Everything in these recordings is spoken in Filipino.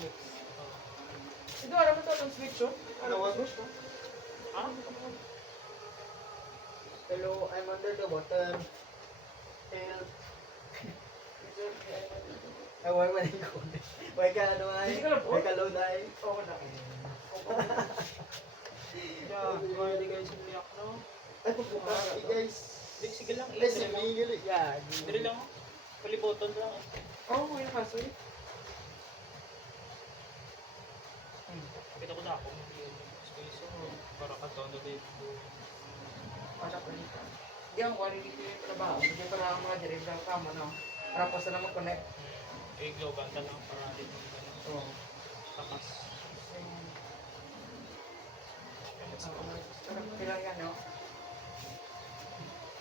mix. Ito, alam mo ito, itong switch, oh. Ano, Alam mo, what? switch, oh. Ha? Hello, I'm under the water. Help. Ay, why man ko? Why ka ano ay? Hindi ka lang po? Why ka load ay? Oo na. Yeah, hindi kayo siniyak, no? Ay, pupunta. Hey guys. Sige lang, Ay, si Miguel. Yeah. Dili lang. Paliboton lang. Oo, may nakaso, eh. Kita ko na ako. Space para ka-tono dito. Para pa dito. Hindi ang kuha dito yung trabaho. Hindi para ang mga direct lang kama, no? Para pa sila mag-connect. Glow ganda lang para dito. Oo. Takas. Pilang yan, no?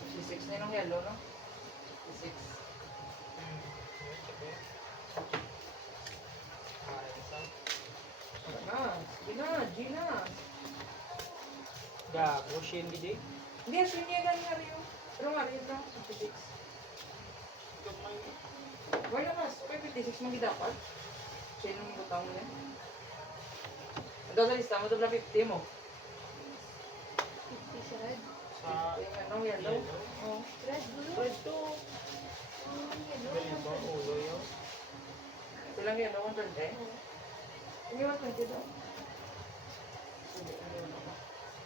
C6 na yung yellow, no? C6. Wala na. Sige na, G na. Yeah, Roshin gidi. Hindi, siniyagan nga rin yun. Pero nga rin yun, 56. Wala mas, 56 mong dapat. Siya yung butang mo yan. Ito sa lista mo, ito na 50 mo. 50 siya red. Sa Yung ano, yellow. Oo. Red, blue. Red to. Yellow. Ganyan ba? Ulo yun. Ito lang yellow, 120. Hindi 120 daw. Hindi, ano yun ako.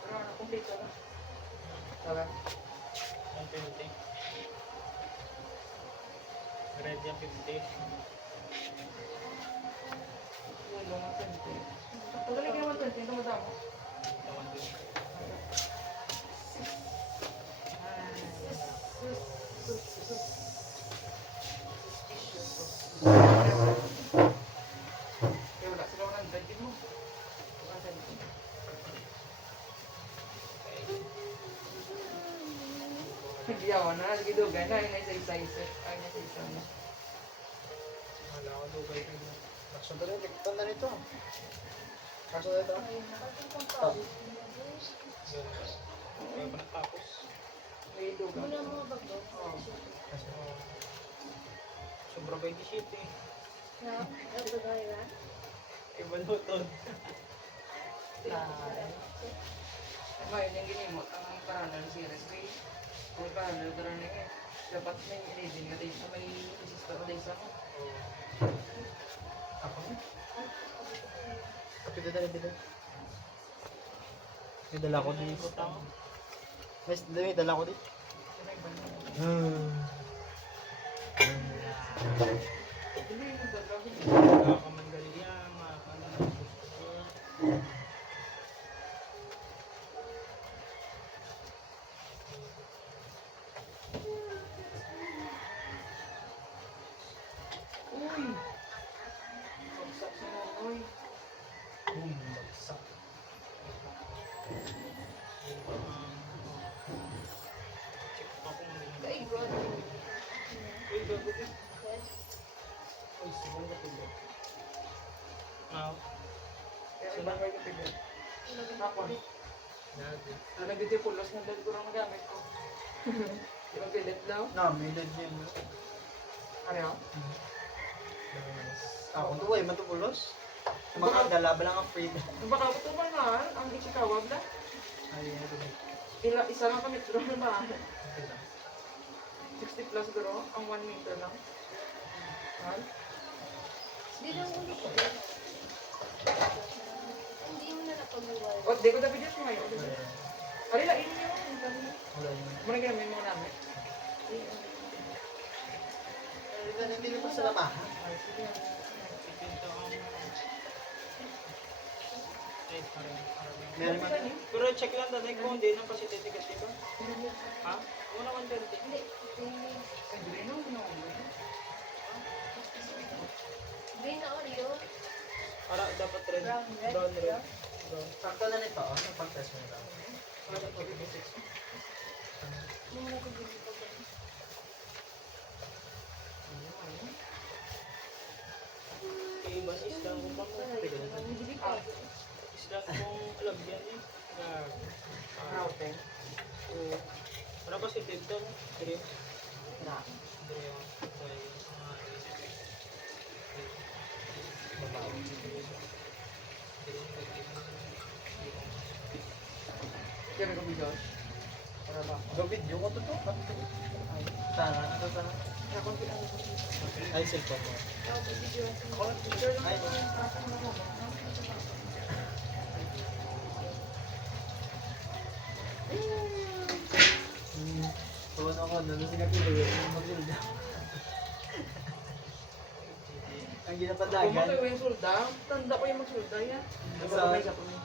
Pero ano, complete ka na. Sabi? 120. Red yung 50. Yellow, 120. Pagaling yung 120, ito madamo. Yung 120. Kaya wala sila 120 mo. 120. Nagdiyawan na, nagidugay na, ay isa-isa. Ay, isa-isa na. Wala ko lugay ko na. Kaso na rin, tikpan na nito. Kaso na ito. Ay, nakatipang pa. Yun. Kaya pa natapos. Nagidugay. Muna mga bago. Oo. Sobra 27 eh. Na, ito na yun. Ibang lutod. Ngayon, yung ginimot, ang paranal series, may kung paranal na rin eh. Dapat may inidin ka tayo sa may resistor o sa mo. Ako na. Kapito na rin. May dala ko din. May dala ko din. Hindi, yung gagawin. Mga kamandaliya, mga kamandaliya. Uy! Pagsak sa nonoy. Boom, bagsak. Check pa kung may... Ay, God. Uy, bago din. Red. Uy, silang na tulo. Kaya iba kayo yung pigil. Hapon. Nagi. Nagdidipulos ng dal ko lang nagamit ko. Di ba pilit daw? Na, may lead yan. Ano? Ako to eh, matupulos. Mga dala ba lang ang free? Baka ito ba nga, ang Ichikawa ba? Ay, ito na. Isa lang kami pero na Okay na. 60 plus bro, ang 1 meter lang. Mahal? Hindi lang ulo ko. Hindi mo na napag-uwal. O, di ko na videos mo ngayon. Ari lang, ini yun. Wala yun. Muna ginamit mo namin. Hindi na pa sa lamahan. Ipinta ang... Right, Meron man. Pero check lang tatay kung hindi nang kasi titigas dito. Ha? Una 130. Hindi. Green na Oreo. Para dapat red. Brown, red. Brown red. Brown. Sakto na nito, oh. Napag-test mo na. Yung naguguli ko ba? Eh, iba sa islang kung bang Hindi pa. islang kung alam yan eh. Routing. Oo. Ano ba si Tito? Dream? Na. Dream. Babaw. Kaya ko Josh. Para ba? Video ko to. Sana, ito sana. Kaya kung ano ko. Ay, cellphone mo. Tapos video. Ako lang picture lang. Ay, Tuwan ako, nandun si Kakilo yung magsulda. Ang Kung ginapadagan. makayo yung sulda, tanda ko yung magsulda yan. Sa- May isa pa may.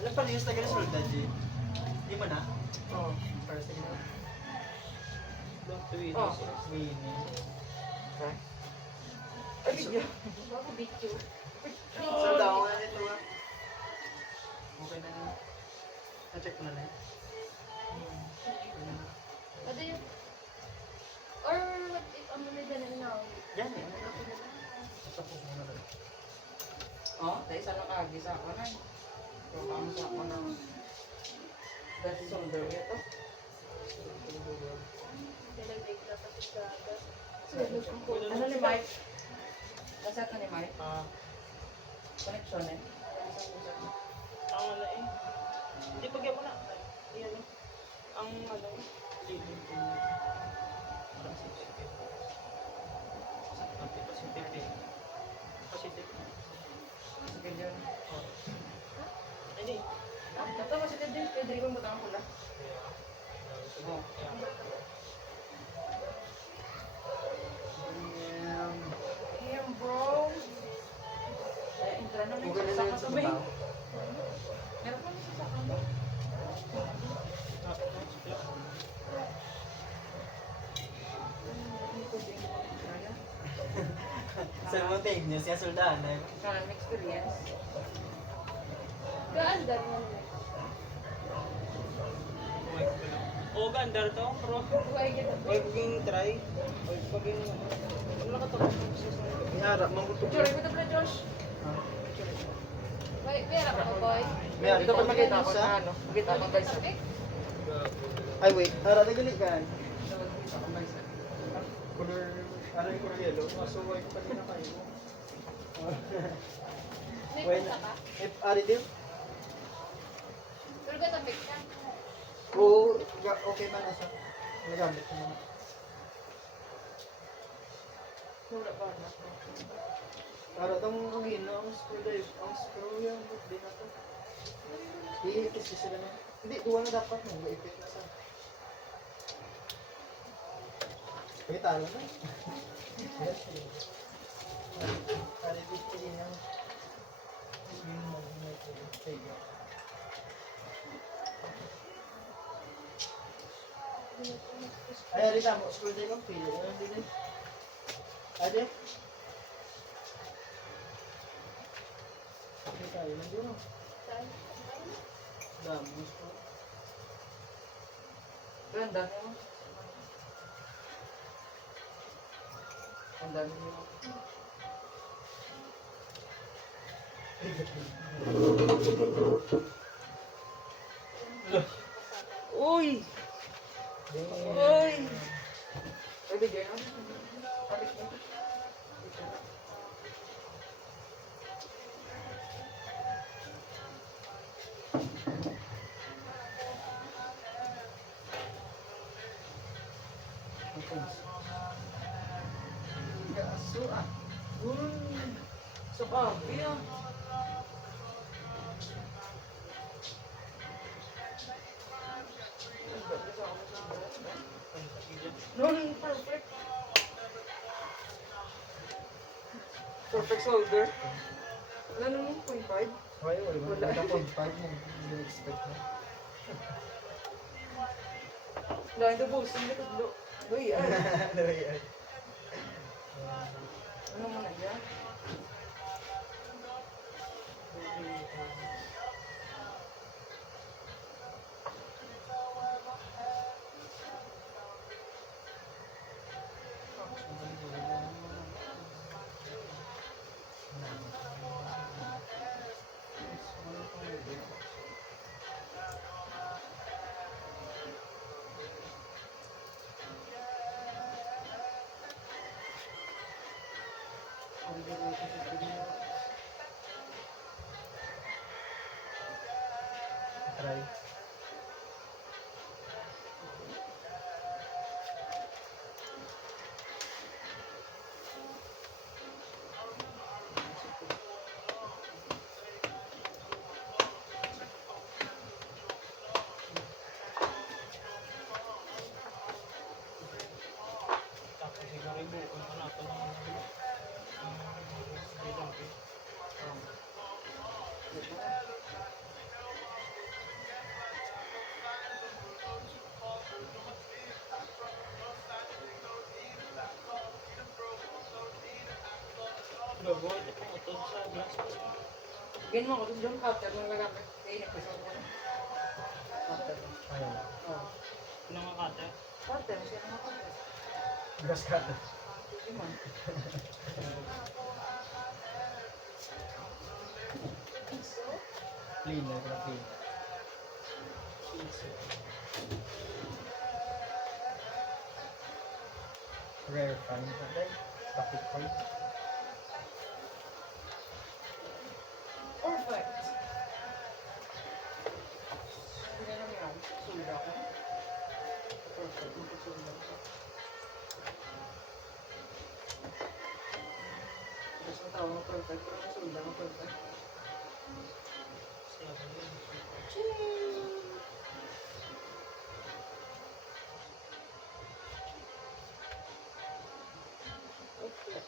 Alam pa yung taga sulda, G. Di mo na? Oo. Para sa ginawa. Don't do it. Oh. Winning. Ay, video. Bago video. Sulda ako nga nito ah. Okay na yun. Na-check mo na na yun. Ano yun? Or what if ang mga ganun na ako? Yan eh. Sa po mo na rin. Oh, tayo sa nakagi sa ako na. Pero kamo sa ako na. Dati solder ito. Nilagay ka tapos sa Ano ni Mike? Naset na ni Mike? Connection eh. Ang ano eh. Hindi pagyan mo na. Iyan eh. Ang ano. Leading to. Positive. Positive. Sige dyan. Hindi. Ito kasi din. Pwede rin mo butang pula. Oh. Damn bro. Ay, intra na may Okay na sasaka yun sa sa may. babaw. Meron pa may sasaka ba? Simultaneous, yung suldahan na yun. Kaya experience. Gaandar mo naman. Oo, gandar to, bro. Huwag kita. Huwag paging try. Huwag paging ano. Wala ka tapos ng season. Ihara, mangutog. Picture ko na Josh. Wait, pera ka boy. May ari, Dito pa makita ko sa... na ano. Makita ko guys. Topic? Ay, wait. Hara, nagali ka. Makita ko guys. Color... Ano yung color yellow? Maso white pa rin na kayo. May Wait. punta ka? Eh, ari din? Pero ka topic ka? Oo, okay pa na siya. Nagamit ko naman. Wala ba na? Para itong ugin na ang screw drive. Ang screw yung di na to. Iipis ko sila na. Hindi, duwa na dapat mo. Iipit na sa. Pagkita talo na. Ari dito din yan. Ay, ari tamo. Screw drive ang pili. Ano din eh? Ade? Okay tayo. Nandun o. Damos po. Ganda niyo. Ang dami niyo. Uy! Uy! Ay, bigyan na. Balik na. Kaso ah. Uy! Sa kabi ah. Nun, perfect. Perfect solder. Wala naman 0.5. Wala, wala. Wala 0.5 mo. Hindi expect mo. Dahil na boss, hindi ko dito. Uy, ay. Ano mo na yan? Try. Tapos siguro ibukan pa natin ng bilang eh. Gagawa ito pang utod sa glass. Ganyan mo ko, tapos yung cutter mo gagamit. Kaya nagpasok ko na. Cutter. Ayun. Oo. Pinangakate. Cutter, siya naman cutter. Grass cutter. Hindi man. Cleaner, pero cleaner. Rare find pa tayo. Bakit pa yun? Perfect. Hindi na yan. Sulda ko. Perfect. Hindi sulda ko. Tapos ang tawag mo perfect, pero ang sulda mo perfect. Okay.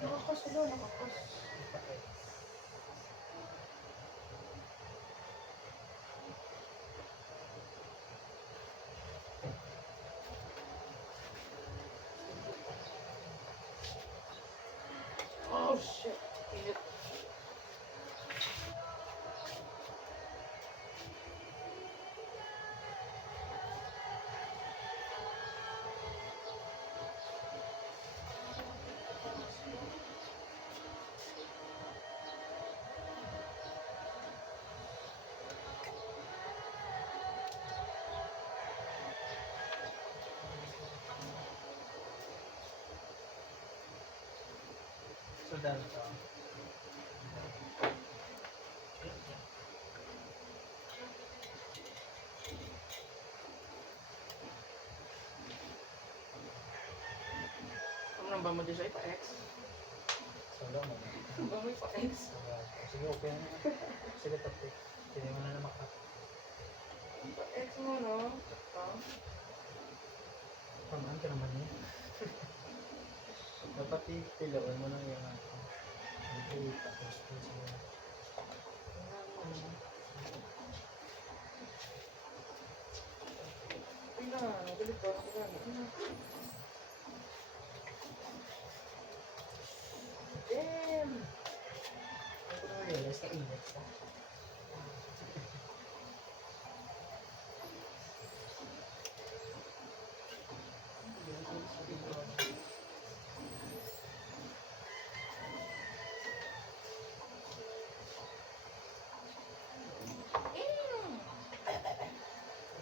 Nakakas sila, nakakas. Oh shit. Init. So, dahil ito. Ano nang ba mo din siya ipa-X? So, lang mo. Ano ba mo ipa-X? Sige, okay na. Sige, tapos. Hindi mo na namakap. Ipa-X mo, no? Ah. Pamaan ka naman eh. Dapat ipilawan mo lang yung ano. Hindi, tapos po siya. Pila, galit ba? Pila. Damn! Ano ko na-realize na init ka?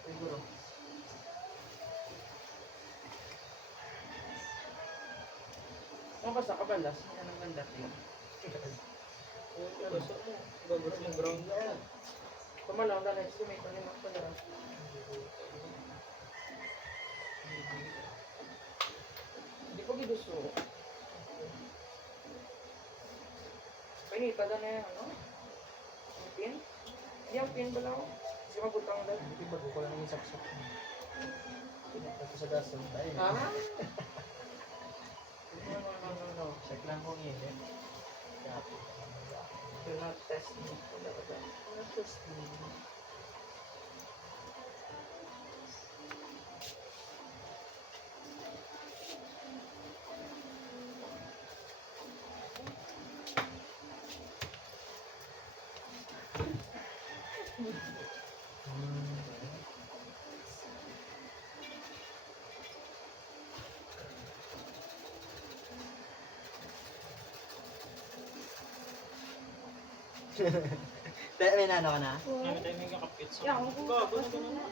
Siguro. Ano ba sa kabalas? Yan ang ganda. Basta mo. Gagawin mo ground na. Pamalang dahil sa may panimang pala. Hindi ko giduso. Pinita na yan, ano? Ang pin? Hindi ang pin ba lang? Kasi mabutang dahil. Hindi bago ko lang yung saksak. Pinagpunta ko sa gasol tayo. Ah? No. Check lang kung init. Copy. Do not test me. Wala ka ba? Just me. May nano ka na? Kami tayo may kakapit sa... Yeah, ako Gago na ganun na.